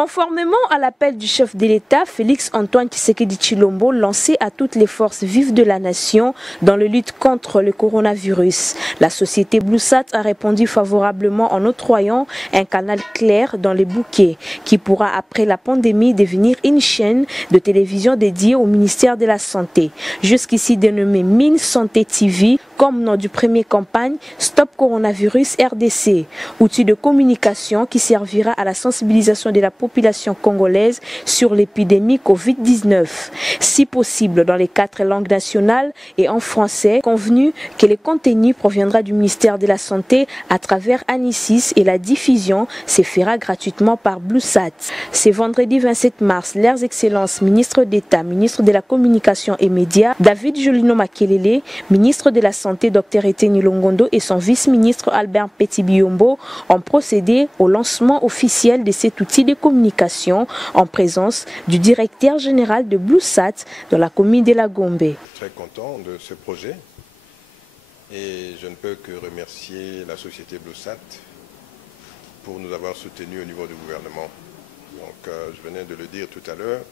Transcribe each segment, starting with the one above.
Conformément à l'appel du chef de l'État, Félix-Antoine Tshisekedi Tshilombo, lancé à toutes les forces vives de la nation dans la lutte contre le coronavirus, la société BlueSat a répondu favorablement en octroyant un canal clair dans les bouquets qui pourra après la pandémie devenir une chaîne de télévision dédiée au ministère de la Santé, jusqu'ici dénommée Mine Santé TV, comme nom du premier campagne Stop Coronavirus RDC, outil de communication qui servira à la sensibilisation de la population congolaise sur l'épidémie Covid-19, si possible dans les 4 langues nationales et en français, convenu que le contenu proviendra du ministère de la Santé à travers Anisis et la diffusion se fera gratuitement par BlueSat. C'est vendredi 27 mars, leurs excellences ministre d'État, ministre de la Communication et Médias, David Jolino Makelele, ministre de la Santé Dr Etienne Longondo et son vice-ministre Albert Petit-Biombo ont procédé au lancement officiel de cet outil de communication en présence du directeur général de BlueSat dans la commune de la Gombe. Très content de ce projet et je ne peux que remercier la société BlueSat pour nous avoir soutenus au niveau du gouvernement. Donc je venais de le dire tout à l'heure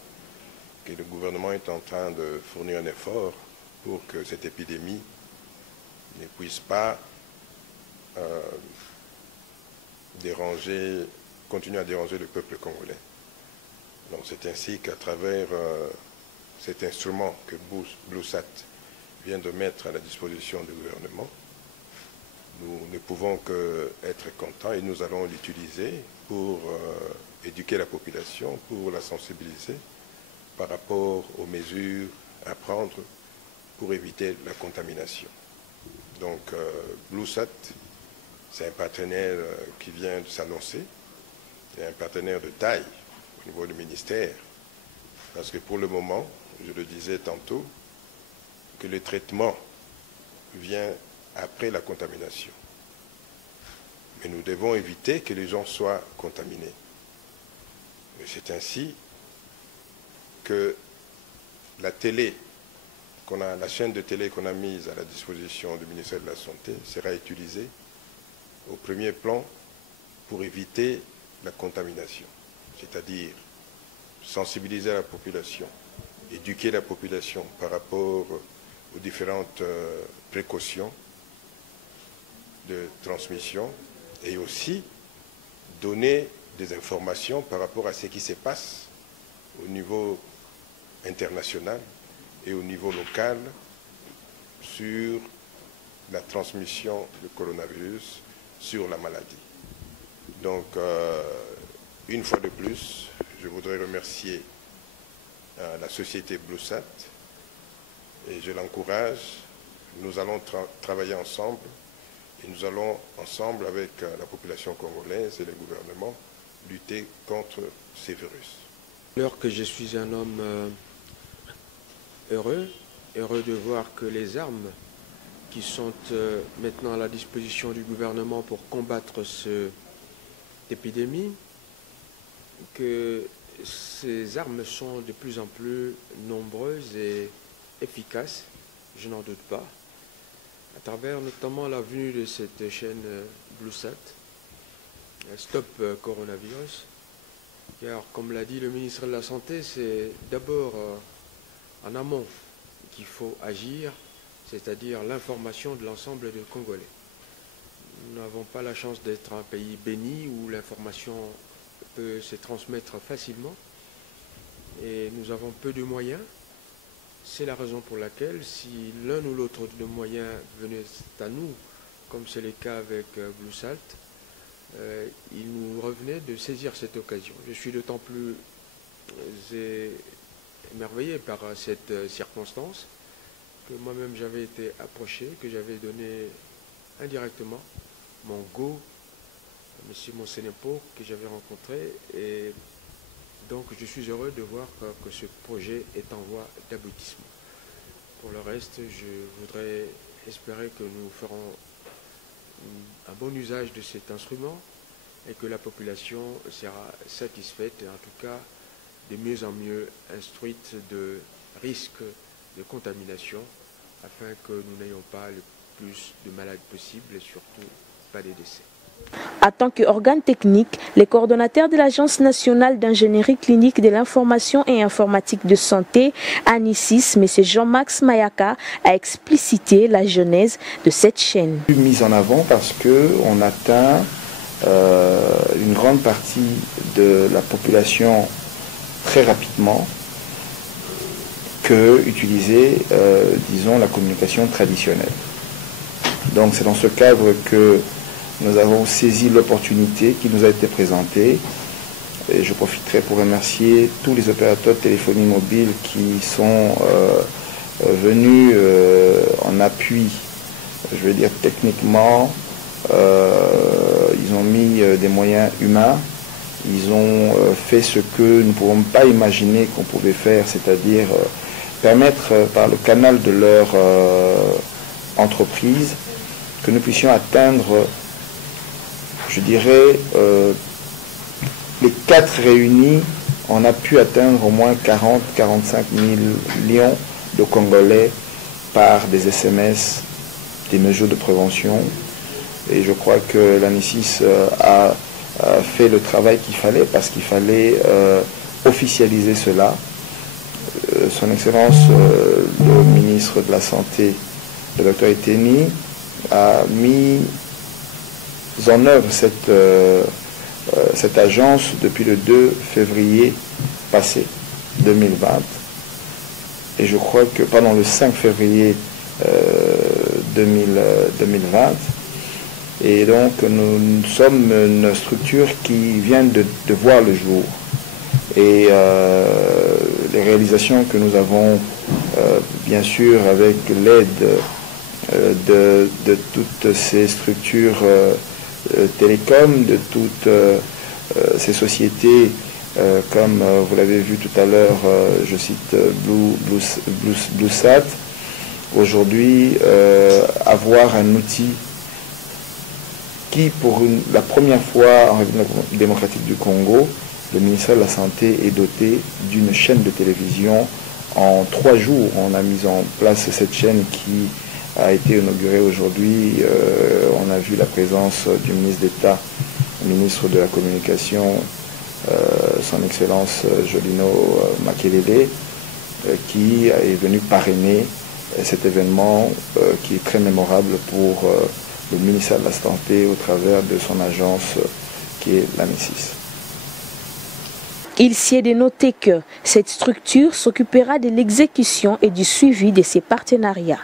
que le gouvernement est en train de fournir un effort pour que cette épidémie ne puisse pas continuer à déranger le peuple congolais. Donc c'est ainsi qu'à travers cet instrument que BlueSat vient de mettre à la disposition du gouvernement, nous ne pouvons qu'être contents et nous allons l'utiliser pour éduquer la population, pour la sensibiliser par rapport aux mesures à prendre pour éviter la contamination. Donc BlueSat, c'est un partenaire qui vient de s'annoncer, c'est un partenaire de taille au niveau du ministère, parce que pour le moment, je le disais tantôt, que le traitement vient après la contamination. Mais nous devons éviter que les gens soient contaminés. C'est ainsi que la chaîne de télé qu'on a mise à la disposition du ministère de la Santé sera utilisée au premier plan pour éviter la contamination, c'est-à-dire sensibiliser la population, éduquer la population par rapport aux différentes précautions de transmission et aussi donner des informations par rapport à ce qui se passe au niveau international et au niveau local sur la transmission du coronavirus, sur la maladie. Donc, une fois de plus, je voudrais remercier la société BlueSat et je l'encourage. Nous allons travailler ensemble et nous allons ensemble avec la population congolaise et le gouvernement lutter contre ces virus. Alors que je suis un homme heureux de voir que les armes qui sont maintenant à la disposition du gouvernement pour combattre cette épidémie, que ces armes sont de plus en plus nombreuses et efficaces, je n'en doute pas, à travers notamment la venue de cette chaîne BlueSat, Stop Coronavirus, car comme l'a dit le ministre de la Santé, c'est d'abord en amont qu'il faut agir, c'est-à-dire l'information de l'ensemble des Congolais. Nous n'avons pas la chance d'être un pays béni où l'information peut se transmettre facilement et nous avons peu de moyens. C'est la raison pour laquelle si l'un ou l'autre de nos moyens venait à nous, comme c'est le cas avec BlueSat, il nous revenait de saisir cette occasion. Je suis d'autant plus émerveillé par cette circonstance que moi-même j'avais été approché, que j'avais donné indirectement mon go à M. Monsenepo que j'avais rencontré, et donc je suis heureux de voir que ce projet est en voie d'aboutissement. Pour le reste, je voudrais espérer que nous ferons un bon usage de cet instrument et que la population sera satisfaite et en tout cas de mieux en mieux instruite de risques de contamination afin que nous n'ayons pas le plus de malades possible et surtout pas des décès. En tant qu'organe technique, les coordonnateurs de l'Agence nationale d'ingénierie clinique de l'information et informatique de santé, ANICIS, M. Jean-Max Mayaka, a explicité la genèse de cette chaîne. Mise en avant parce qu'on atteint une grande partie de la population très rapidement que utiliser, disons, la communication traditionnelle. Donc c'est dans ce cadre que nous avons saisi l'opportunité qui nous a été présentée. Et je profiterai pour remercier tous les opérateurs de téléphonie mobile qui sont venus en appui, je veux dire techniquement. Ils ont mis des moyens humains. Ils ont fait ce que nous ne pouvons pas imaginer qu'on pouvait faire, c'est-à-dire permettre par le canal de leur entreprise que nous puissions atteindre, je dirais, les 4 réunis, on a pu atteindre au moins 40-45 millions de Congolais par des SMS, des mesures de prévention. Et je crois que l'ANICIS a fait le travail qu'il fallait parce qu'il fallait officialiser cela. Son Excellence, le ministre de la Santé, le Dr Eteni, a mis en œuvre cette agence depuis le 2 février passé, 2020. Et je crois que pendant le 5 février 2020, et donc nous sommes une structure qui vient de voir le jour. Et les réalisations que nous avons, bien sûr, avec l'aide de toutes ces structures télécom, de toutes ces sociétés, comme vous l'avez vu tout à l'heure, je cite BlueSat, aujourd'hui avoir un outil qui, pour la première fois en République démocratique du Congo, le ministère de la Santé est doté d'une chaîne de télévision. En 3 jours, on a mis en place cette chaîne qui a été inaugurée aujourd'hui. On a vu la présence du ministre d'État, ministre de la Communication, son Excellence Jolino Makelele, qui est venu parrainer cet événement qui est très mémorable pour le ministère de la Santé au travers de son agence qui est l'ANICIS. Il s'y est de noter que cette structure s'occupera de l'exécution et du suivi de ces partenariats.